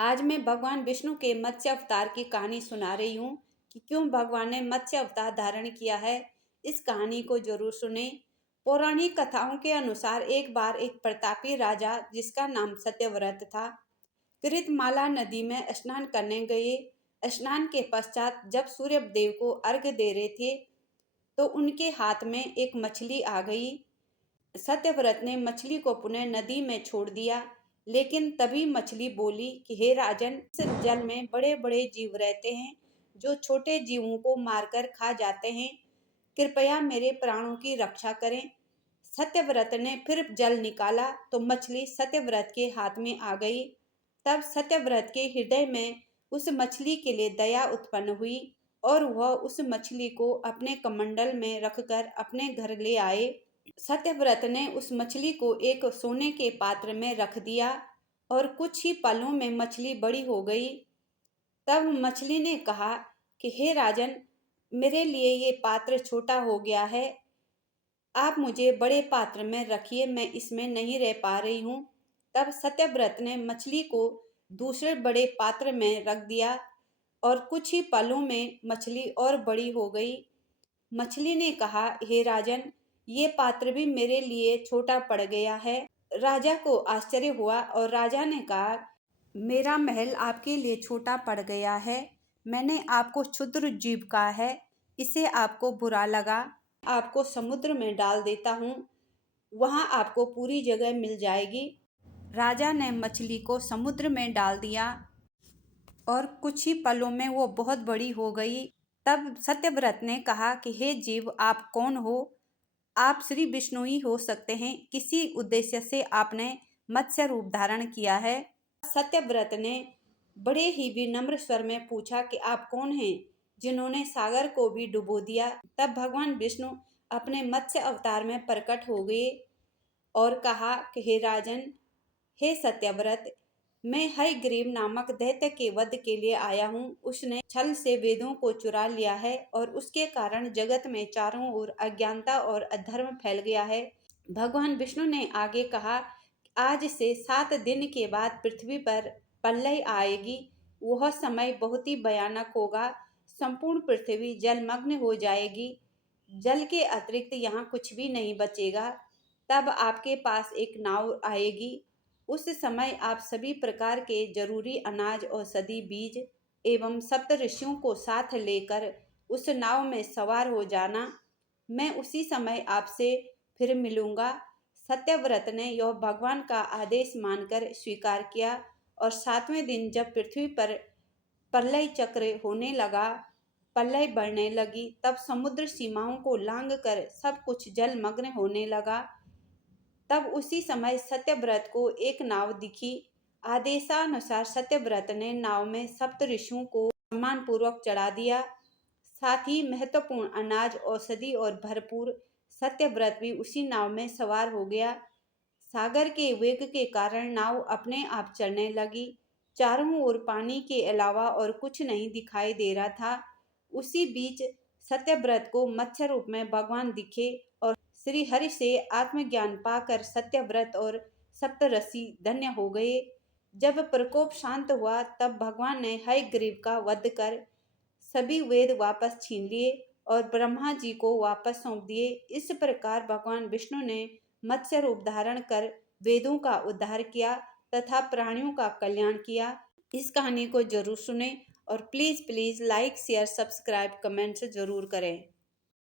आज मैं भगवान विष्णु के मत्स्य अवतार की कहानी सुना रही हूँ कि क्यों भगवान ने मत्स्य अवतार धारण किया है। इस कहानी को जरूर सुने। पौराणिक कथाओं के अनुसार एक बार एक प्रतापी राजा जिसका नाम सत्यव्रत था, कृतमाला नदी में स्नान करने गए। स्नान के पश्चात जब सूर्य देव को अर्घ्य दे रहे थे तो उनके हाथ में एक मछली आ गई। सत्यव्रत ने मछली को पुनः नदी में छोड़ दिया, लेकिन तभी मछली बोली कि हे राजन, इस जल में बड़े बड़े जीव रहते हैं जो छोटे जीवों को मारकर खा जाते हैं। कृपया मेरे प्राणों की रक्षा करें। सत्यव्रत ने फिर जल निकाला तो मछली सत्यव्रत के हाथ में आ गई। तब सत्यव्रत के हृदय में उस मछली के लिए दया उत्पन्न हुई और वह उस मछली को अपने कमंडल में रखकर अपने घर ले आए। सत्यव्रत ने उस मछली को एक सोने के पात्र में रख दिया और कुछ ही पलों में मछली बड़ी हो गई। तब मछली ने कहा कि हे राजन, मेरे लिए ये पात्र छोटा हो गया है, आप मुझे बड़े पात्र में रखिए, मैं इसमें नहीं रह पा रही हूँ। तब सत्यव्रत ने मछली को दूसरे बड़े पात्र में रख दिया और कुछ ही पलों में मछली और बड़ी हो गई। मछली ने कहा, हे राजन, ये पात्र भी मेरे लिए छोटा पड़ गया है। राजा को आश्चर्य हुआ और राजा ने कहा, मेरा महल आपके लिए छोटा पड़ गया है। मैंने आपको क्षुद्र जीव कहा है, इसे आपको बुरा लगा। आपको समुद्र में डाल देता हूँ, वहाँ आपको पूरी जगह मिल जाएगी। राजा ने मछली को समुद्र में डाल दिया और कुछ ही पलों में वो बहुत बड़ी हो गई। तब सत्यव्रत ने कहा कि हे जीव, आप कौन हो? आप श्री विष्णु ही हो सकते हैं। किसी उद्देश्य से आपने मत्स्य रूप धारण किया है। सत्यव्रत ने बड़े ही विनम्र स्वर में पूछा कि आप कौन हैं जिन्होंने सागर को भी डुबो दिया। तब भगवान विष्णु अपने मत्स्य अवतार में प्रकट हो गए और कहा कि हे राजन, हे सत्यव्रत, मैं हयग्रीव नामक दैत्य के वध के लिए आया हूँ। उसने छल से वेदों को चुरा लिया है और उसके कारण जगत में चारों ओर अज्ञानता और अधर्म फैल गया है। भगवान विष्णु ने आगे कहा, आज से 7 दिन के बाद पृथ्वी पर प्रलय आएगी। वह समय बहुत ही भयानक होगा। संपूर्ण पृथ्वी जलमग्न हो जाएगी। जल के अतिरिक्त यहाँ कुछ भी नहीं बचेगा। तब आपके पास एक नाव आएगी। उस समय आप सभी प्रकार के जरूरी अनाज, औषधि, बीज एवं सप्त ऋषियों को साथ लेकर उस नाव में सवार हो जाना। मैं उसी समय आपसे फिर मिलूंगा। सत्यव्रत ने यह भगवान का आदेश मानकर स्वीकार किया और 7वें दिन जब पृथ्वी पर प्रलय चक्र होने लगा, प्रलय बढ़ने लगी, तब समुद्र सीमाओं को लांघ कर सब कुछ जलमग्न होने लगा। तब उसी समय सत्यव्रत को एक नाव दिखी। आदेशानुसार सत्यव्रत ने नाव में सप्त ऋषियों को सम्मान पूर्वक चढ़ा दिया। साथ ही महत्वपूर्ण अनाज, औषधि और भरपूर सत्यव्रत भी उसी नाव में सवार हो गया। सागर के वेग के कारण नाव अपने आप चलने लगी। चारों ओर पानी के अलावा और कुछ नहीं दिखाई दे रहा था। उसी बीच सत्यव्रत को मत्स्य रूप में भगवान दिखे और श्री हरि से आत्मज्ञान पाकर सत्यव्रत और सप्तऋषि धन्य हो गए। जब प्रकोप शांत हुआ तब भगवान ने हयग्रीव का वध कर सभी वेद वापस छीन लिए और ब्रह्मा जी को वापस सौंप दिए। इस प्रकार भगवान विष्णु ने मत्स्य रूप धारण कर वेदों का उद्धार किया तथा प्राणियों का कल्याण किया। इस कहानी को जरूर सुने और please please like, share, subscribe, comments जरूर करें।